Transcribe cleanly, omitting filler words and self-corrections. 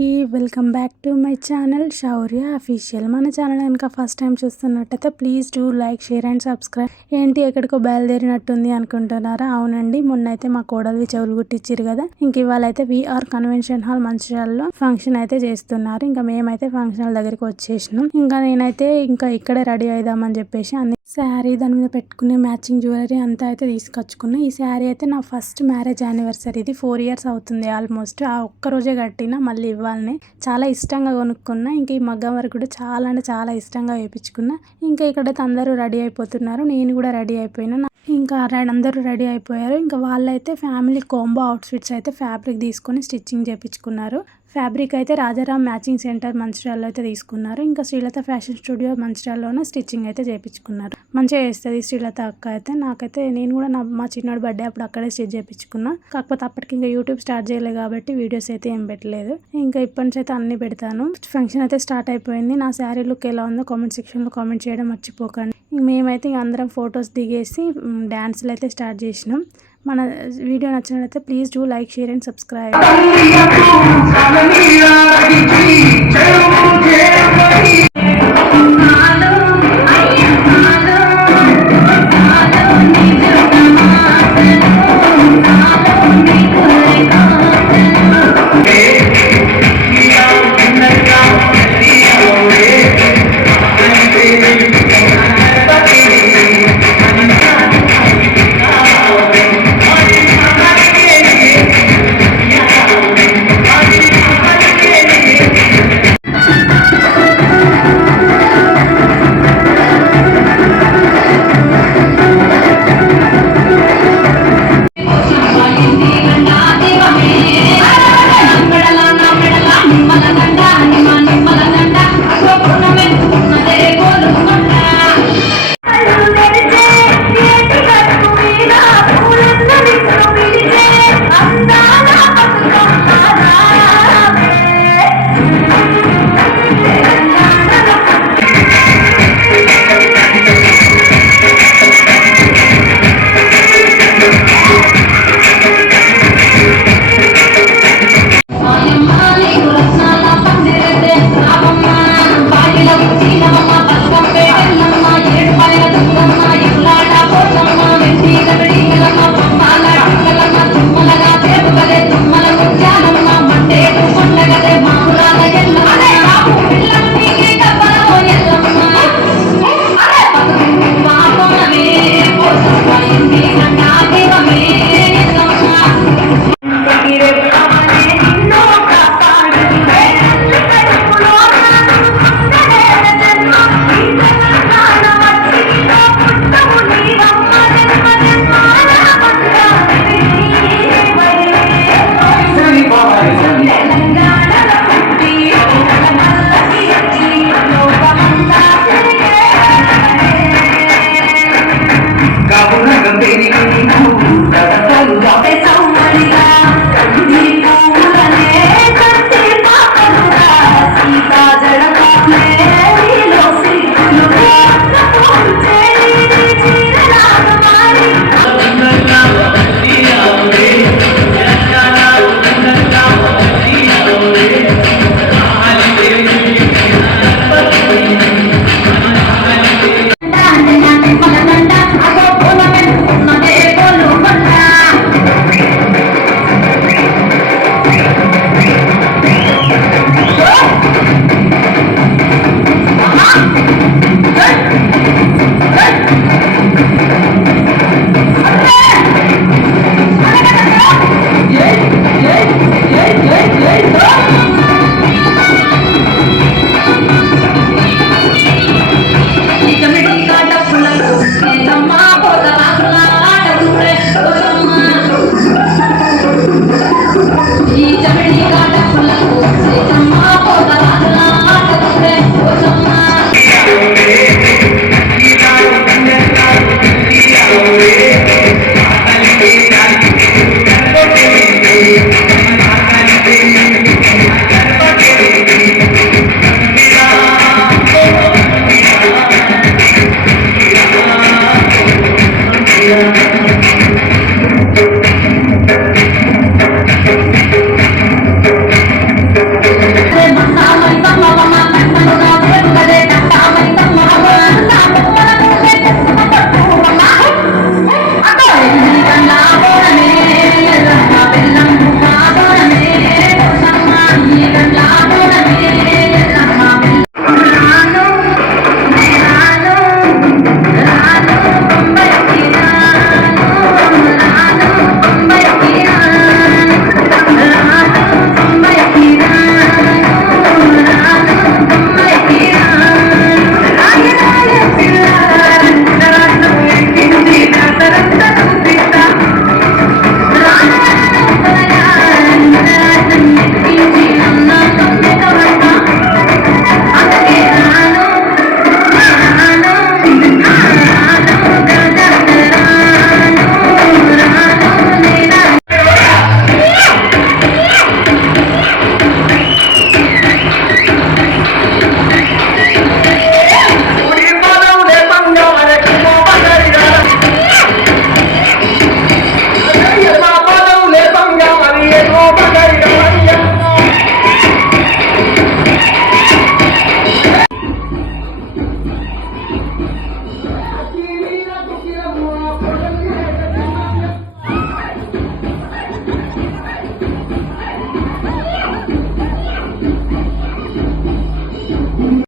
అందరికీ welcome back to my channel Shaurya official. మన channel కనుక ఫస్ట్ టైం చూస్తున్నట్టయితే please do like, share and subscribe. ఏంటి ఎక్కడికో బయలుదేరినట్టుంది అనుకుంటున్నారా? అవునండి, మొన్నైతే మా కోడలివి చెవులు కుట్టించారు కదా. ఇంక ఇవాళ అయితే విఆర్ కన్వెన్షన్ హాల్ మంచిర్యాలలో ఫంక్షన్ అయితే చేస్తున్నారు. ఇంకా మేమైతే ఫంక్షన్ హాల్ దగ్గరికి వచ్చేసినాం. ఇంకా నేనైతే ఇంకా ఇక్కడే రెడీ అయిదామని చెప్పేసి అన్ని శారీ, దాని మీద పెట్టుకునే మ్యాచింగ్ జ్యువెలరీ అంతా అయితే తీసుకొచ్చుకున్నా. ఈ శారీ అయితే నా ఫస్ట్ మ్యారేజ్ యానివర్సరీ, ఇది 4 years అవుతుంది ఆల్మోస్ట్. ఆ ఒక్కరోజే కట్టినా, మళ్ళీ ఇవ్వాలని చాలా ఇష్టంగా కొనుక్కున్నా. ఇంకా ఈ మగ్గం వరకు కూడా చాలా అంటే చాలా ఇష్టంగా వేయించుకున్నా. ఇంకా ఇక్కడైతే అందరూ రెడీ అయిపోతున్నారు, నేను కూడా రెడీ అయిపోయినా. ఇంకా అందరూ రెడీ అయిపోయారు. ఇంకా వాళ్ళైతే ఫ్యామిలీ కాంబో అవుట్ఫిట్స్ అయితే ఫ్యాబ్రిక్ తీసుకొని స్టిచ్చింగ్ చేయించుకున్నారు. ఫ్యాబ్రిక్ అయితే రాజారాం మ్యాచింగ్ సెంటర్ మంచిర్యాలలో అయితే తీసుకున్నారు. ఇంకా శ్రీలత ఫ్యాషన్ స్టూడియో మంచిర్యాలలోనే స్టిచ్చింగ్ అయితే చేయించుకున్నారు. మంచిగా చేస్తుంది శ్రీలత అక్క అయితే. నాకైతే నేను కూడా మా చిన్నోడి బర్త్డే అప్పుడు అక్కడే స్టిచ్ చేయించుకున్నా. కాకపోతే అప్పటికి ఇంకా యూట్యూబ్ స్టార్ట్ చేయలేదు కాబట్టి వీడియోస్ అయితే ఏం పెట్టలేదు. ఇంకా ఇప్పటి నుంచి అయితే అన్ని పెడతాను. ఫంక్షన్ అయితే స్టార్ట్ అయిపోయింది. నా శారీ లుక్ ఎలా ఉందో కామెంట్ సెక్షన్లో కామెంట్ చేయడం మర్చిపోకండి. మేమైతే అందరం ఫొటోస్ దిగేసి డ్యాన్స్లు అయితే స్టార్ట్ చేసినాం. మన వీడియో నచ్చినట్లయితే please do like, share and subscribe.